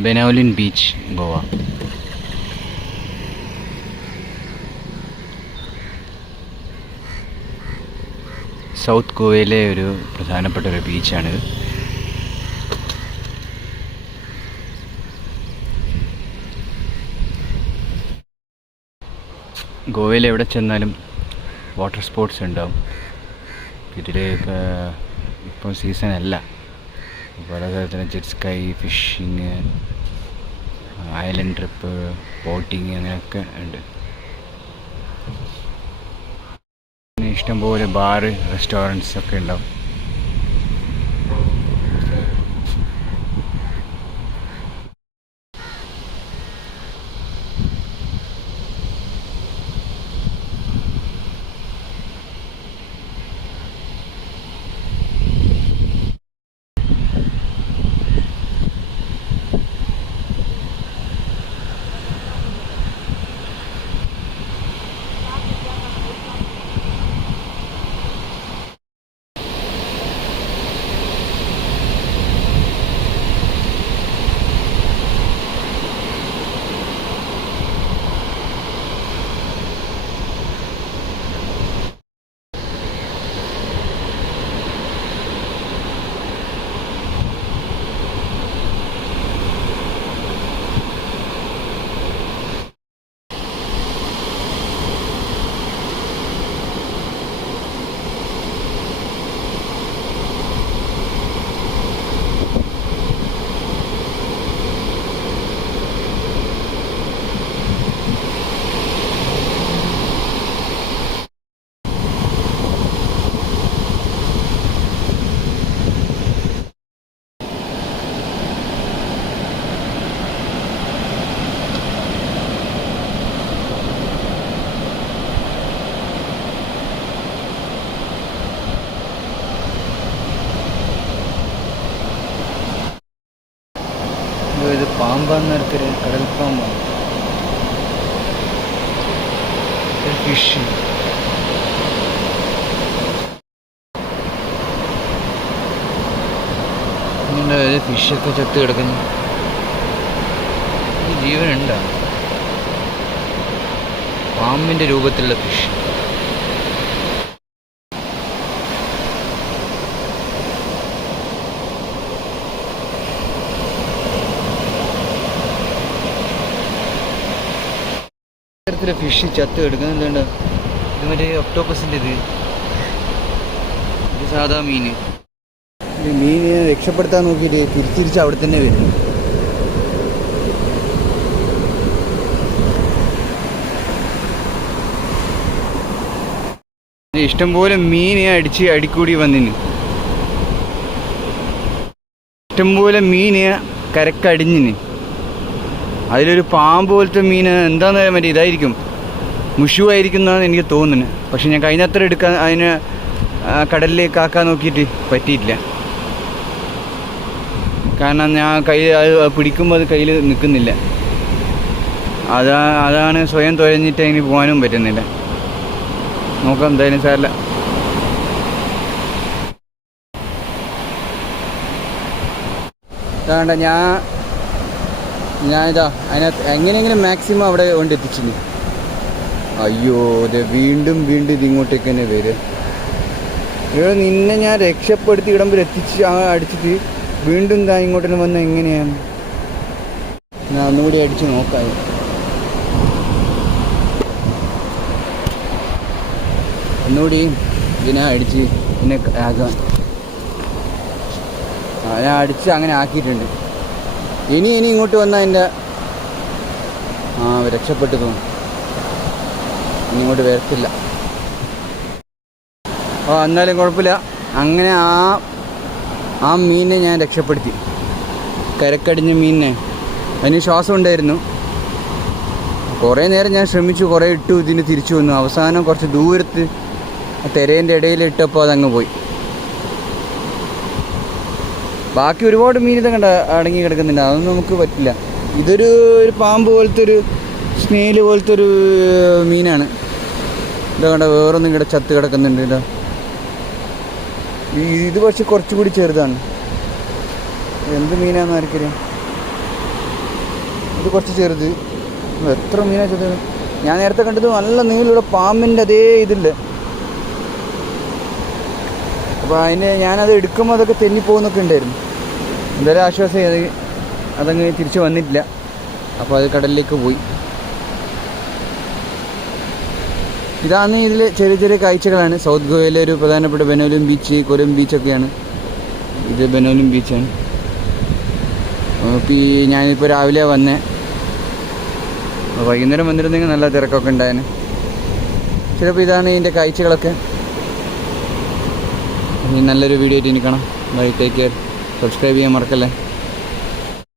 ബെനൗലിൻ beach, Goa. South ഗോവയിലെ ഒരു പ്രധാനപ്പെട്ട ഒരു ബീച്ചാണിത്. ഗോവയിൽ എവിടെ ചെന്നാലും വാട്ടർ സ്പോർട്സ് ഉണ്ടാവും. ഇതിൽ ഇപ്പോൾ സീസണല്ല. പലതരത്തിലും jet sky, fishing, island trip, boating അങ്ങനെയൊക്കെ ഉണ്ട്. പിന്നെ ഇഷ്ടംപോലെ ബാറ്, റെസ്റ്റോറൻറ്റ്സ് ഒക്കെ ഉണ്ടാവും. ഇത് പാമ്പാന്ന് നേരത്തെ കടൽ പാമ്പാണ്. ഫിഷ് ഫിഷൊക്കെ ചത്ത് കിടക്കുന്നു. ജീവനുണ്ടോ? പാമ്പിൻ്റെ രൂപത്തിലുള്ള ഫിഷ്. തരത്തിലെ ഫിഷ് ചത്ത് കിടക്കുന്നുണ്ട്. ഇത് മറ്റേ ഒക്ടോപ്പസിൻ്റെ ഇത് സാധാ മീൻ. മീനിനെ രക്ഷപ്പെടുത്താൻ നോക്കിയിട്ട് തിരിച്ച് അവിടെ തന്നെ വരും. ഇഷ്ടംപോലെ മീനെ അടിക്കൂടി വന്നിന്. ഇഷ്ടംപോലെ മീനെ കരക്കടിഞ്ഞിന്. അതിലൊരു പാമ്പ് പോലത്തെ മീൻ എന്താന്ന് മറ്റേ ഇതായിരിക്കും, മുഷു ആയിരിക്കും എന്നാണ് എനിക്ക് തോന്നുന്നത്. പക്ഷെ ഞാൻ കഴിഞ്ഞത്ര എടുക്കാൻ അതിനെ കടലിലേക്ക് ആക്കാൻ നോക്കിയിട്ട് പറ്റിയിട്ടില്ല. കാരണം ഞാൻ പിടിക്കുമ്പോൾ അത് കയ്യിൽ നിൽക്കുന്നില്ല. അതാണ് സ്വയം തുഴഞ്ഞിട്ട് അതിന് പോകാനും പറ്റുന്നില്ല. നോക്കാം, എന്തായാലും സാരമില്ല. വേണ്ട, ഞാനിതാ അതിനകത്ത് എങ്ങനെയെങ്കിലും മാക്സിമം അവിടെ കൊണ്ടെത്തിച്ചിന്. അയ്യോ, അതെ വീണ്ടും ഇതിങ്ങോട്ടേക്ക് തന്നെ വരിക. ഇവിടെ നിന്നെ ഞാൻ രക്ഷപ്പെടുത്തി ഇടം വരെ അടിച്ചിട്ട് വീണ്ടും ഇങ്ങോട്ട് തന്നെ വന്നാൽ എങ്ങനെയാണ്? ഞാൻ ഒന്നുകൂടി അടിച്ച് നോക്കാം. ഒന്നുകൂടി ഇതിനെ അടിച്ച് പിന്നെ ആക്കാൻ ഞാൻ അടിച്ച് അങ്ങനെ ആക്കിയിട്ടുണ്ട്. ഇനി ഇങ്ങോട്ട് വന്നാൽ എൻ്റെ രക്ഷപ്പെട്ടു തോന്നും. ഇനി ഇങ്ങോട്ട് വരത്തില്ല. എന്നാലും കുഴപ്പമില്ല. അങ്ങനെ ആ മീനിനെ ഞാൻ രക്ഷപ്പെടുത്തി. കരക്കടിഞ്ഞ മീനിനെ. അതിന് ശ്വാസം ഉണ്ടായിരുന്നു. കുറേ നേരം ഞാൻ ശ്രമിച്ചു, കുറേ ഇട്ടു, ഇതിന് തിരിച്ചു വന്നു. അവസാനം കുറച്ച് ദൂരത്ത് തിരേൻ്റെ ഇടയിൽ ഇട്ടപ്പോൾ അതങ്ങ് പോയി. ബാക്കി ഒരുപാട് മീൻ ഇതൊക്കെ അടങ്ങി കിടക്കുന്നുണ്ട്. അതൊന്നും നമുക്ക് പറ്റില്ല. ഇതൊരു പാമ്പ് പോലത്തെ ഒരു സ്നേല് പോലത്തെ ഒരു മീനാണ്. ഇതാ കണ്ട, വേറൊന്നും ഇവിടെ ചത്ത് കിടക്കുന്നുണ്ട്. ഇതാ ഇത് പക്ഷെ കുറച്ചുകൂടി ചെറുതാണ്. എന്ത് മീനാണെന്ന് ആർക്കറിയാം. ഇത് കുറച്ച് ചെറുത്. എത്ര മീനാ ചെറുത്. ഞാൻ നേരത്തെ കണ്ടത് നല്ല നീളമുള്ള പാമ്പിൻ്റെ അതേ ഇതില്ലേ. അപ്പോൾ ഞാനത് എടുക്കുമ്പോൾ അതൊക്കെ തെന്നിപ്പോകുന്നൊക്കെ ഉണ്ടായിരുന്നു. എന്തായാലും ആശ്വാസമായി, അതങ്ങ് തിരിച്ച് വന്നിട്ടില്ല. അപ്പോൾ അത് കടലിലേക്ക് പോയി. ഇതാണ് ഇതിൽ ചെറിയ ചെറിയ കാഴ്ചകളാണ്. സൗത്ത് ഗോവയിലെ ഒരു പ്രധാനപ്പെട്ട ബെനോലിം ബീച്ച്, കൊരം ബീച്ചൊക്കെയാണ്. ഇത് ബെനോലിം ബീച്ചാണ്. അപ്പോൾ ഞാനിപ്പോൾ രാവിലെ വന്നേ, വൈകുന്നേരം വന്നിരുന്നെങ്കിൽ നല്ല തിരക്കൊക്കെ ഉണ്ടായേനെ. ചിലപ്പോൾ ഇതാണ് ഇതിൻ്റെ കാഴ്ചകളൊക്കെ. ഇനി നല്ലൊരു വീഡിയോ ആയിട്ട് ഇനി കാണാം. By, take care. സബ്സ്ക്രൈബ് ചെയ്യാൻ മറക്കല്ലേ.